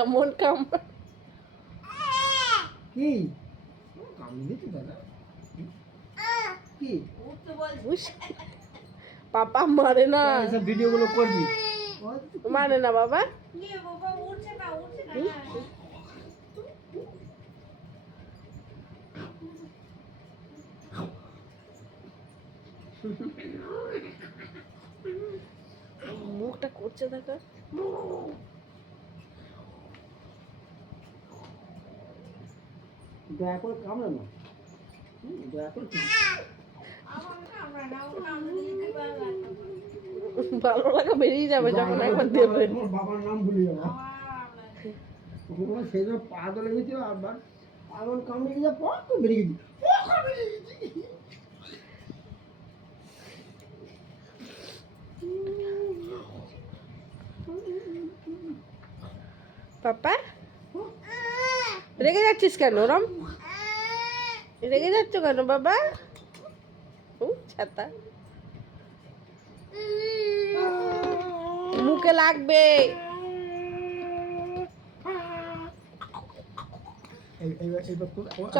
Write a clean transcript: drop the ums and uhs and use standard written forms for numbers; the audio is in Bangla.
এমন কামড় কি কামড়ে তো দাদা কি পাপা মারে না, এসব ভিডিও গুলো করবি মারে না বাবা। মুখটা করছে দেখা। দয়া করে কামড়ে না, দয়া করে ভালো লাগা বেরিয়ে যাবে যখন একবার দেবে। তোমার বাবার নাম ভুলে যাবো সেই জন্য পা দলে গেছি আবার এমন কামড়ে গেছে পর তো বেরিয়ে গেছি পাপা রেগে যাচ্ছিস কেন রম? রেগে যাচ্ছ কেন বাবা? ছাতা মুখে লাগবে। এইবার